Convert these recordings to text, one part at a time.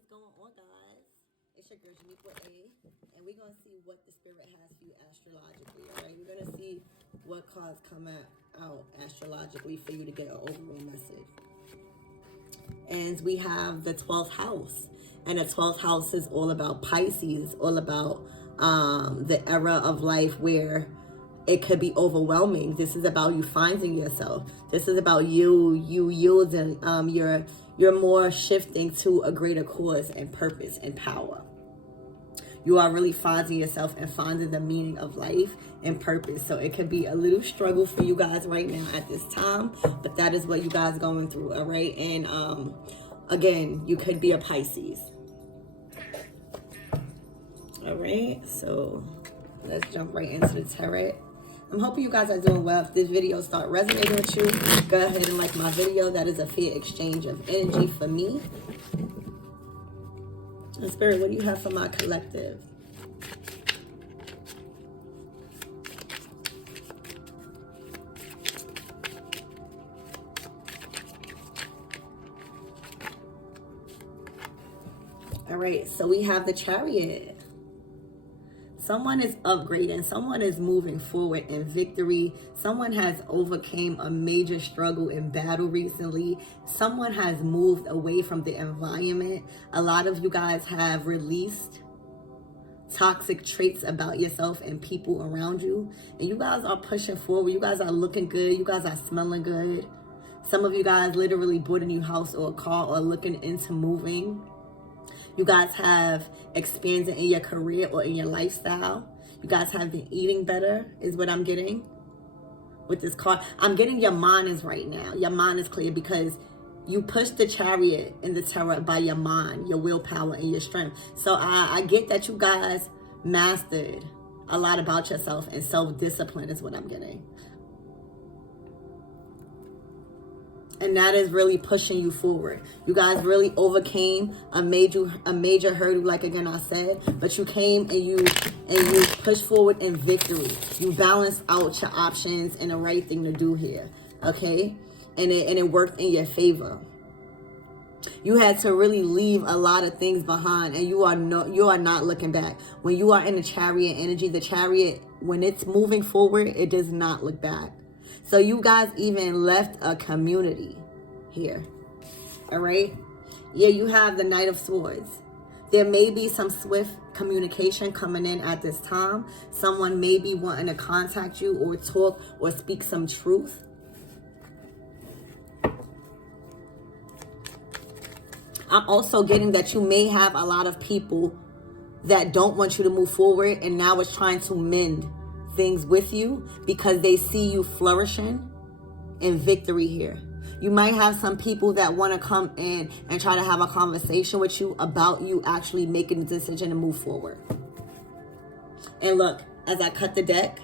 is going on, guys? It's your girl Janiqua A, and we're gonna see what the spirit has for you astrologically. All right, we're gonna see what cards come out astrologically for you to get an overall message. And we have the 12th house, and the 12th house is all about Pisces, all about the era of life where it could be overwhelming. This is about you finding yourself. This is about you yielding. You're more shifting to a greater cause and purpose and power. You are really finding yourself and finding the meaning of life and purpose. So it could be a little struggle for you guys right now at this time, but that is what you guys going through, all right? And again, you could be a Pisces. All right, so let's jump right into the tarot. I'm hoping you guys are doing well. If this video start resonating with you, go ahead and like my video. That is a fair exchange of energy for me. And Spirit, what do you have for my collective? All right, so we have the Chariot. Someone is upgrading. Someone is moving forward in victory. Someone has overcame a major struggle in battle recently. Someone has moved away from the environment. A lot of you guys have released toxic traits about yourself and people around you. And you guys are pushing forward. You guys are looking good. You guys are smelling good. Some of you guys literally bought a new house or a car or looking into moving. You guys have expanded in your career or in your lifestyle. You guys have been eating better is what I'm getting with this card. I'm getting your mind is right now. Your mind is clear because you pushed the Chariot in the tarot by your mind, your willpower, and your strength. So I get that you guys mastered a lot about yourself, and self-discipline is what I'm getting. And that is really pushing you forward. You guys really overcame a major hurdle, like again I said, but you came and you pushed forward in victory. You balanced out your options and the right thing to do here, okay? And it worked in your favor. You had to really leave a lot of things behind, and you are not looking back. When you are in the Chariot energy, the Chariot, when it's moving forward, it does not look back. So you guys even left a community here, all right? Yeah, you have the Knight of Swords. There may be some swift communication coming in at this time. Someone may be wanting to contact you or talk or speak some truth. I'm also getting that you may have a lot of people that don't want you to move forward, and now it's trying to mend things with you because they see you flourishing in victory here. You might have some people that want to come in and try to have a conversation with you about you actually making the decision to move forward. And look, as I cut the deck,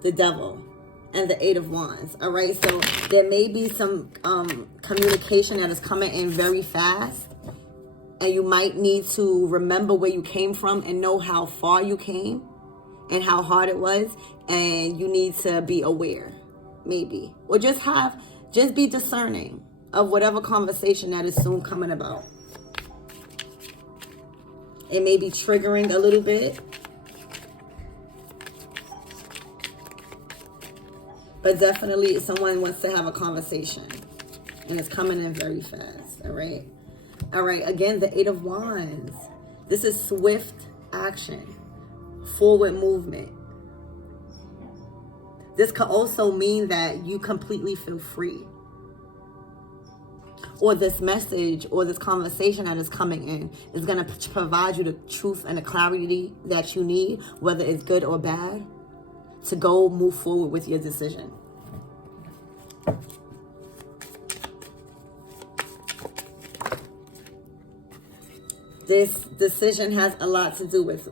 the Devil and the Eight of Wands. All right, so there may be some communication that is coming in very fast, and you might need to remember where you came from and know how far you came and how hard it was, and you need to be aware, maybe, or just be discerning of whatever conversation that is soon coming about. It may be triggering a little bit, but definitely someone wants to have a conversation, and it's coming in very fast. All right, again, the Eight of Wands. This is swift action, forward movement. This could also mean that you completely feel free, or this message or this conversation that is coming in is going to provide you the truth and the clarity that you need, whether it's good or bad, to go move forward with your decision. This decision has a lot to do with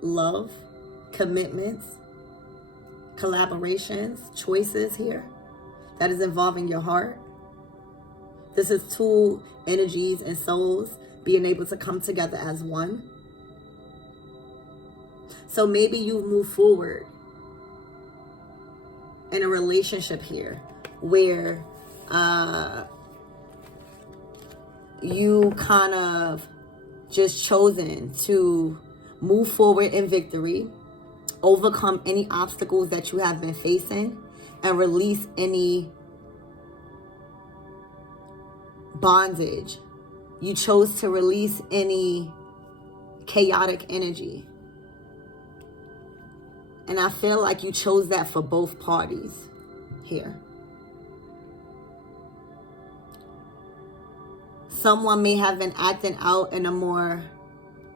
love, commitments, collaborations, choices here that is involving your heart. This is two energies and souls being able to come together as one. So maybe you move forward in a relationship here where you kind of just chosen to move forward in victory, overcome any obstacles that you have been facing, and release any bondage. You chose to release any chaotic energy. And I feel like you chose that for both parties here. Someone may have been acting out in a more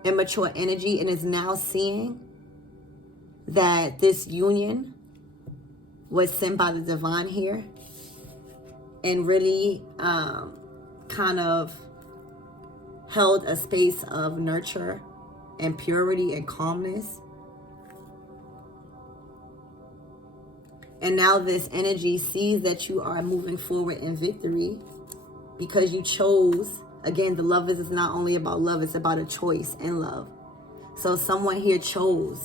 immature energy and is now seeing that this union was sent by the divine here, and really kind of held a space of nurture and purity and calmness. And now this energy sees that you are moving forward in victory because you chose. Again, the love is not only about love, it's about a choice in love. So someone here chose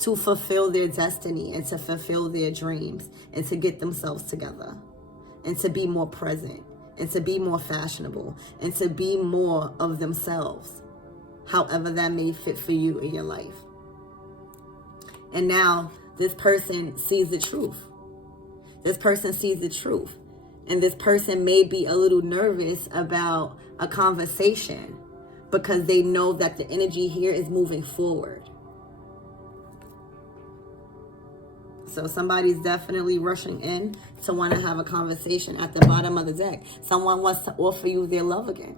to fulfill their destiny and to fulfill their dreams and to get themselves together and to be more present and to be more fashionable and to be more of themselves, however that may fit for you in your life. And now this person sees the truth. This person sees the truth. And this person may be a little nervous about a conversation because they know that the energy here is moving forward. So somebody's definitely rushing in to want to have a conversation at the bottom of the deck. Someone wants to offer you their love again.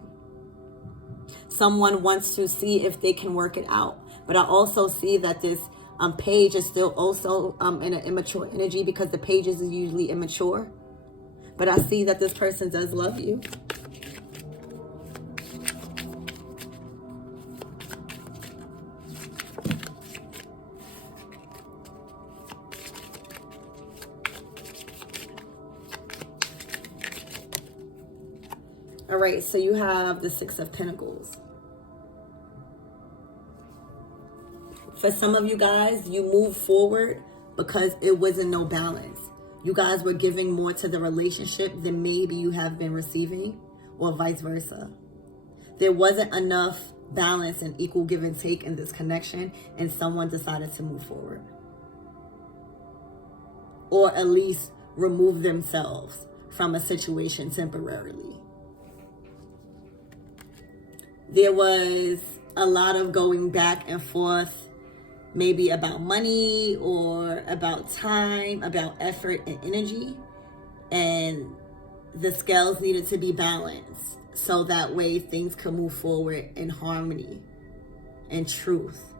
Someone wants to see if they can work it out. But I also see that this page is still also in an immature energy because the pages is usually immature. But I see that this person does love you. All right, so you have the Six of Pentacles. For some of you guys, you moved forward because it wasn't no balance. You guys were giving more to the relationship than maybe you have been receiving, or vice versa. There wasn't enough balance and equal give and take in this connection, and someone decided to move forward. Or at least remove themselves from a situation temporarily. There was a lot of going back and forth, maybe about money or about time, about effort and energy. And the scales needed to be balanced so that way things could move forward in harmony and truth.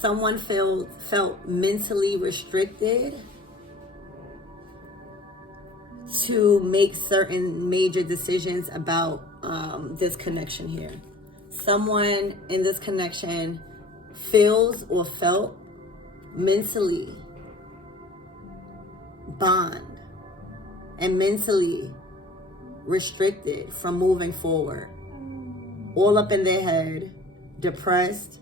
Someone felt mentally restricted to make certain major decisions about this connection here. Someone in this connection feels or felt mentally bond and mentally restricted from moving forward. All up in their head, depressed,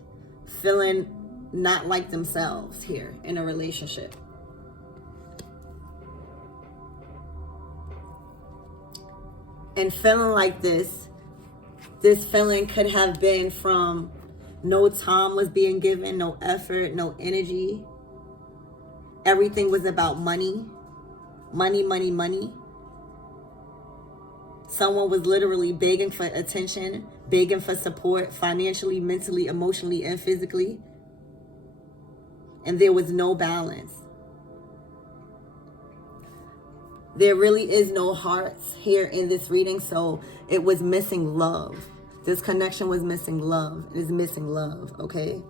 feeling not like themselves here in a relationship. And feeling like this feeling could have been from no time was being given, no effort, no energy. Everything was about money. Money, money, money. Someone was literally begging for attention, begging for support financially, mentally, emotionally, and physically. And there was no balance. There really is no hearts here in this reading, so it was missing love. This connection was missing love. It is missing love, okay?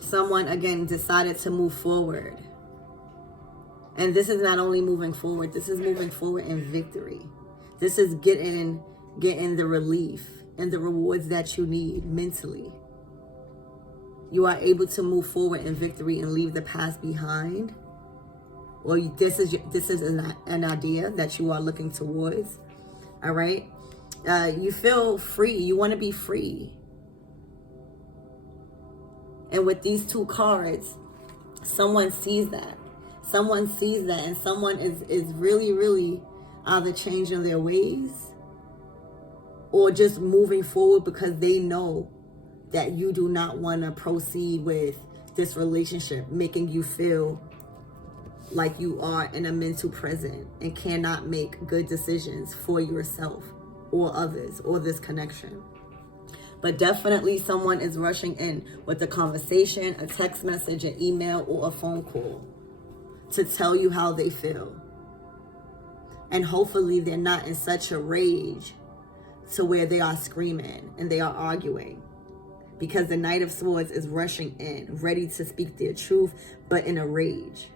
Someone, again, decided to move forward. And this is not only moving forward, this is moving forward in victory. This is getting the relief and the rewards that you need mentally. You are able to move forward in victory and leave the past behind. Or this is an idea that you are looking towards. All right. You feel free. You want to be free. And with these two cards, someone sees that. Someone sees that, and someone is really, really either changing their ways or just moving forward because they know that you do not want to proceed with this relationship, making you feel like you are in a mental prison and cannot make good decisions for yourself or others or this connection. But definitely someone is rushing in with a conversation, a text message, an email, or a phone call to tell you how they feel. And hopefully they're not in such a rage to where they are screaming and they are arguing. Because the Knight of Swords is rushing in, ready to speak their truth, but in a rage.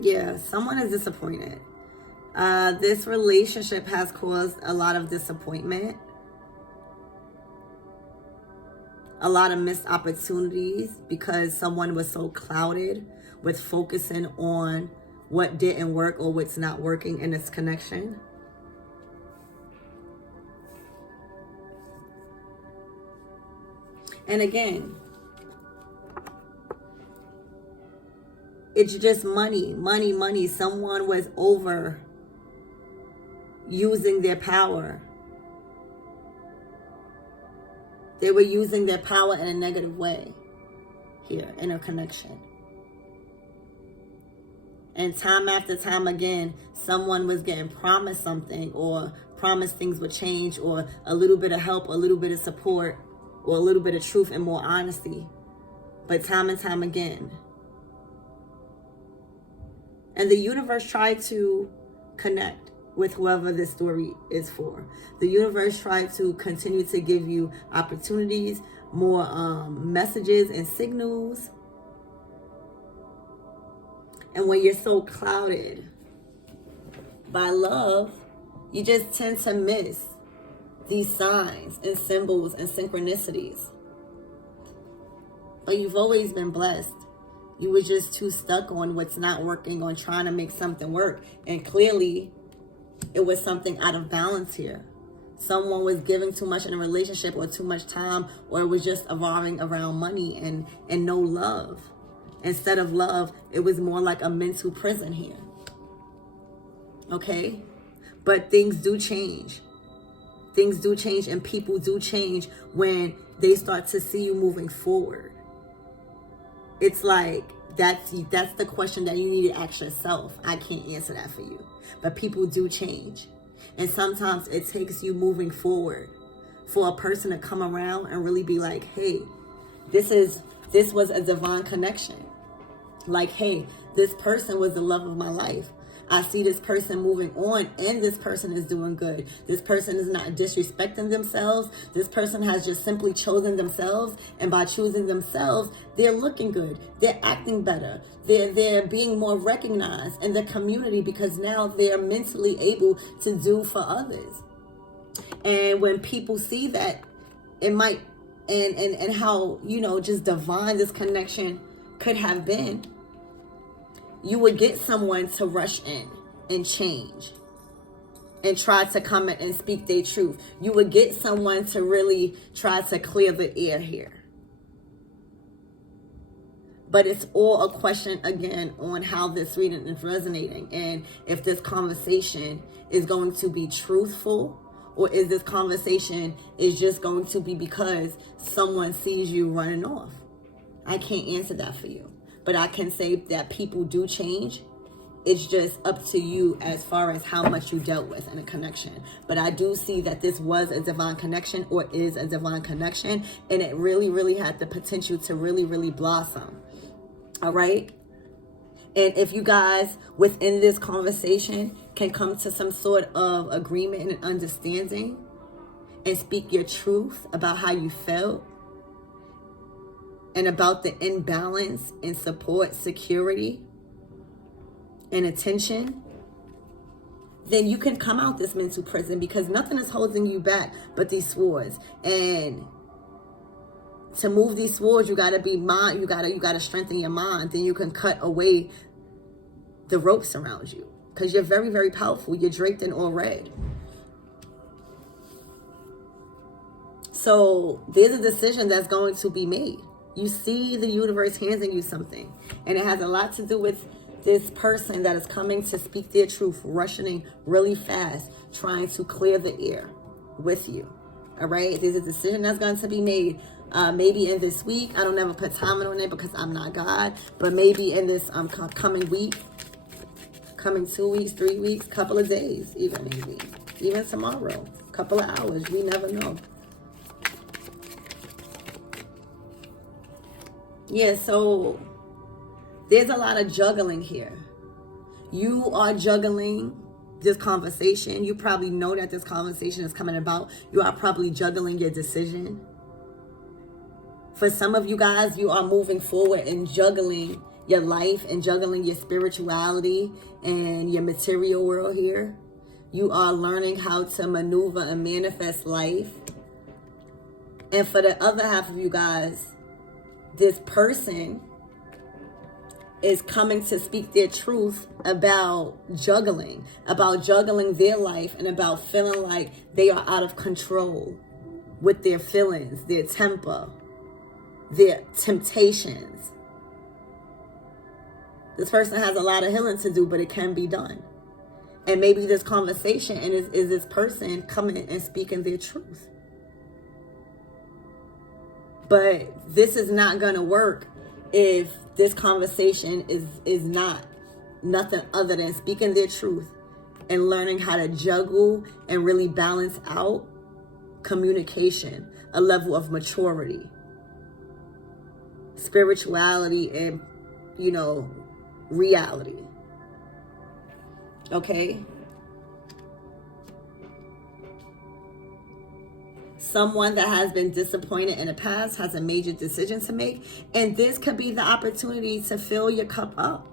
Yeah, someone is disappointed. This relationship has caused a lot of disappointment. A lot of missed opportunities because someone was so clouded with focusing on what didn't work or what's not working in this connection. And again, it's just money, money, money. Someone was over using their power. They were using their power in a negative way here in a connection. And time after time again, someone was getting promised something or promised things would change or a little bit of help, a little bit of support, or a little bit of truth and more honesty. But time and time again. And the universe tried to connect with whoever this story is for. The universe tried to continue to give you opportunities, more messages and signals. And when you're so clouded by love, you just tend to miss these signs and symbols and synchronicities. But you've always been blessed. You were just too stuck on what's not working, on trying to make something work. And clearly, it was something out of balance here. Someone was giving too much in a relationship or too much time, or it was just evolving around money and no love. Instead of love, it was more like a mental prison here. Okay? But things do change. Things do change and people do change when they start to see you moving forward. It's like, that's the question that you need to ask yourself. I can't answer that for you. But people do change. And sometimes it takes you moving forward for a person to come around and really be like, hey, this was a divine connection. Like, hey, this person was the love of my life. I see this person moving on and this person is doing good. This person is not disrespecting themselves. This person has just simply chosen themselves. And by choosing themselves, they're looking good. They're acting better. They're being more recognized in the community because now they're mentally able to do for others. And when people see that, it might, and how, just divine this connection could have been, you would get someone to rush in and change and try to come in and speak their truth. You would get someone to really try to clear the air here. But it's all a question, again, on how this reading is resonating and if this conversation is going to be truthful or is this conversation is just going to be because someone sees you running off. I can't answer that for you. But I can say that people do change. It's just up to you as far as how much you dealt with in a connection. But I do see that this was a divine connection or is a divine connection. And it really, really had the potential to really, really blossom. All right? And if you guys within this conversation can come to some sort of agreement and understanding and speak your truth about how you felt, and about the imbalance in support, security, and attention, then you can come out this mental prison, because nothing is holding you back but these swords. And to move these swords, you gotta be mind. You gotta strengthen your mind. Then you can cut away the ropes around you, because you're very, very powerful. You're draped in all red. So there's a decision that's going to be made. You see the universe handing you something, and it has a lot to do with this person that is coming to speak their truth, rushing really fast, trying to clear the air with you. All right, there's a decision that's going to be made. Maybe in this week. I don't ever put time on it because I'm not God. But maybe in this coming week, coming 2 weeks, 3 weeks, couple of days, even maybe. Even tomorrow, couple of hours. We never know. Yeah, so there's a lot of juggling here. You are juggling this conversation. You probably know that this conversation is coming about. You are probably juggling your decision. For some of you guys, you are moving forward and juggling your life and juggling your spirituality and your material world here. You are learning how to maneuver and manifest life. And for the other half of you guys, this person is coming to speak their truth about juggling their life, and about feeling like they are out of control with their feelings, their temper, their temptations. This person has a lot of healing to do, but it can be done. And maybe this conversation is this person coming and speaking their truth. But this is not going to work if this conversation is not nothing other than speaking their truth and learning how to juggle and really balance out communication, a level of maturity, spirituality, and, reality. Okay? Someone that has been disappointed in the past has a major decision to make, and this could be the opportunity to fill your cup up.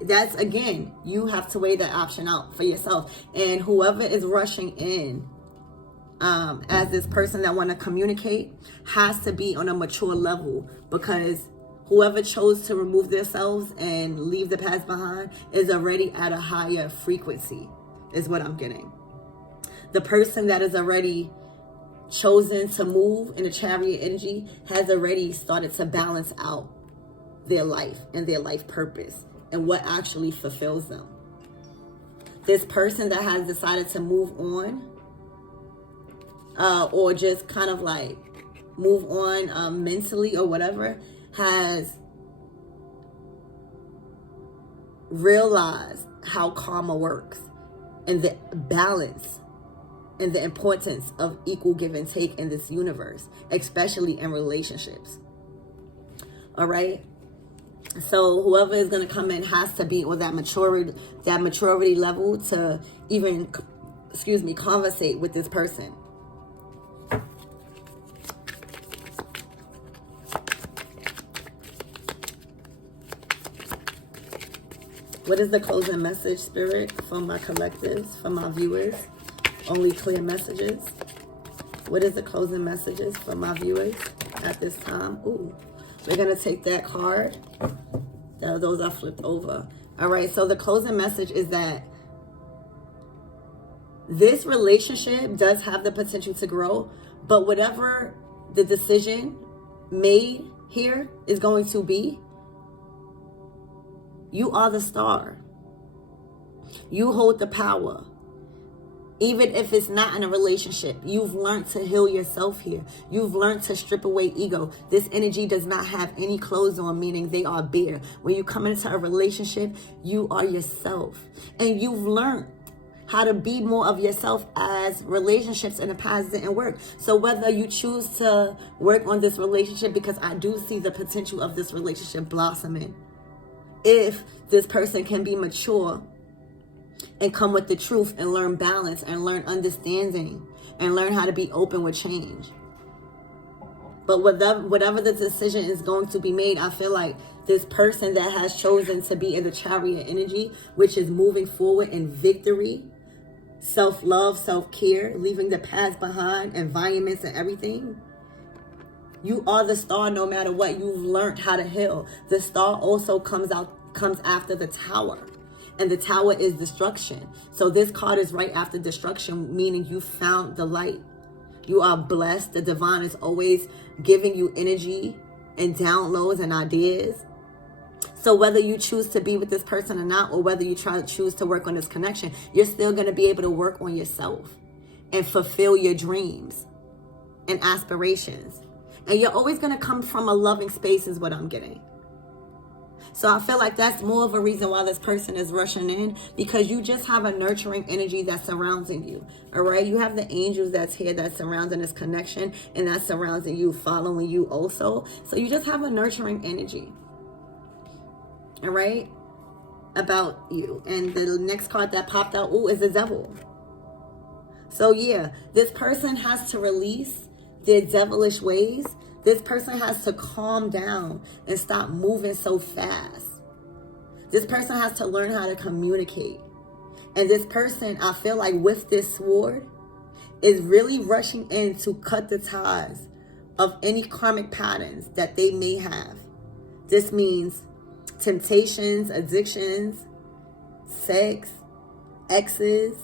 That's, again, you have to weigh that option out for yourself. And whoever is rushing in as this person that want to communicate has to be on a mature level, because whoever chose to remove themselves and leave the past behind is already at a higher frequency, is what I'm getting. The person that is already chosen to move in the Chariot energy has already started to balance out their life and their life purpose and what actually fulfills them. This person that has decided to move on, or just kind of like move on mentally or whatever, has realized how karma works and the balance and the importance of equal give and take in this universe, especially in relationships. All right? So whoever is going to come in has to be on that maturity level to even, conversate with this person. What is the closing message, Spirit, for my collectives, for my viewers? Only clear messages. What is the closing messages for my viewers at this time? Ooh, we're going to take that card. Those are flipped over. All right, so the closing message is that this relationship does have the potential to grow, but whatever the decision made here is going to be, you are the star. You hold the power. Even if it's not in a relationship, you've learned to heal yourself here. You've learned to strip away ego. This energy does not have any clothes on, meaning they are bare. When you come into a relationship, you are yourself. And you've learned how to be more of yourself as relationships in the past didn't work. So whether you choose to work on this relationship, because I do see the potential of this relationship blossoming, if this person can be mature and come with the truth and learn balance and learn understanding and learn how to be open with change. But whatever the decision is going to be made, I feel like this person that has chosen to be in the Chariot energy, which is moving forward in victory, self-love, self-care, leaving the past behind, environments and everything. You are the star no matter what. You've learned how to heal. The star also comes after the Tower. And the Tower is destruction. So this card is right after destruction, meaning you found the light. You are blessed. The divine is always giving you energy and downloads and ideas. So whether you choose to be with this person or not, or whether you choose to work on this connection, you're still going to be able to work on yourself and fulfill your dreams and aspirations. And you're always going to come from a loving space is what I'm getting. So I feel like that's more of a reason why this person is rushing in, because you just have a nurturing energy that's surrounding you. All right. You have the angels that's here, that's surrounding this connection, and that's surrounding you, following you also. So you just have a nurturing energy. All right. About you. And the next card that popped out, is the Devil. So yeah, this person has to release their devilish ways. This person has to calm down and stop moving so fast. This person has to learn how to communicate. And this person, I feel like with this sword, is really rushing in to cut the ties of any karmic patterns that they may have. This means temptations, addictions, sex, exes,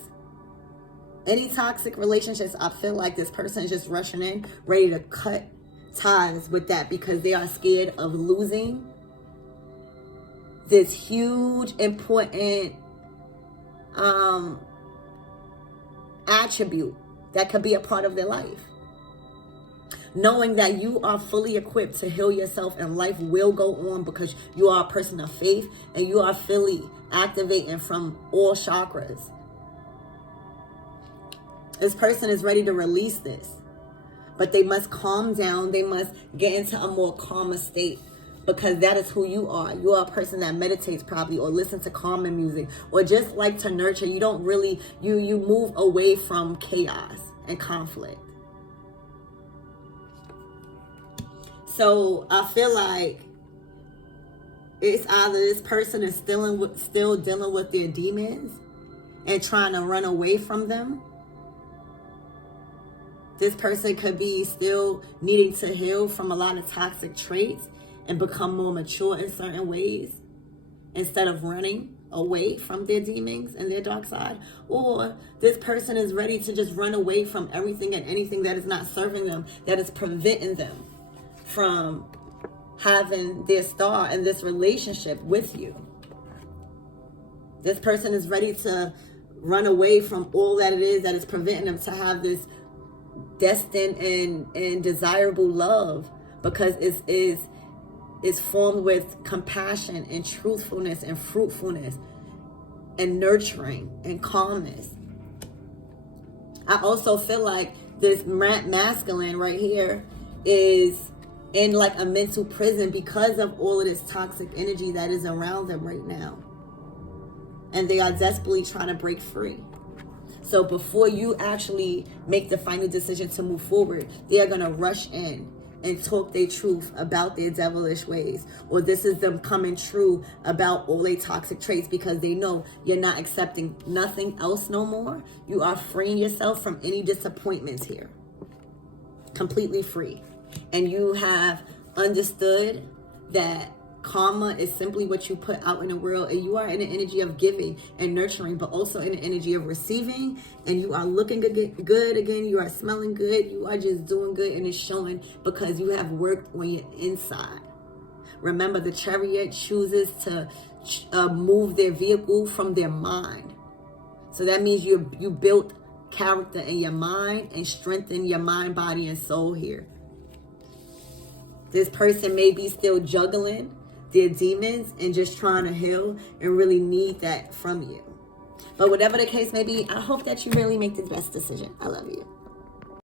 any toxic relationships. I feel like this person is just rushing in, ready to cut ties with that, because they are scared of losing this huge important attribute that could be a part of their life. Knowing that you are fully equipped to heal yourself and life will go on, because you are a person of faith and you are fully activating from all chakras. This person is ready to release this. But they must calm down. They must get into a more calmer state, because that is who you are. You are a person that meditates probably, or listen to calming music, or just like to nurture. You don't really, you move away from chaos and conflict. So I feel like it's either this person is still dealing with their demons and trying to run away from them. This person could be still needing to heal from a lot of toxic traits and become more mature in certain ways instead of running away from their demons and their dark side. Or this person is ready to just run away from everything and anything that is not serving them, that is preventing them from having their star and this relationship with you. This person is ready to run away from all that it is that is preventing them to have this destined and desirable love, because it's formed with compassion and truthfulness and fruitfulness and nurturing and calmness. I also feel like this masculine right here is in like a mental prison because of all of this toxic energy that is around them right now, and they are desperately trying to break free. So before you actually make the final decision to move forward, they are going to rush in and talk their truth about their devilish ways. Or this is them coming true about all their toxic traits, because they know you're not accepting nothing else no more. You are freeing yourself from any disappointments here. Completely free. And you have understood that karma is simply what you put out in the world, and you are in an energy of giving and nurturing, but also in an energy of receiving, and you are looking good again, you are smelling good, you are just doing good, and it's showing because you have worked on your inside. Remember, the Chariot chooses to move their vehicle from their mind. So that means you built character in your mind and strengthen your mind, body, and soul here. This person may be still juggling their demons and just trying to heal and really need that from you. But whatever the case may be, I hope that you really make the best decision. I love you.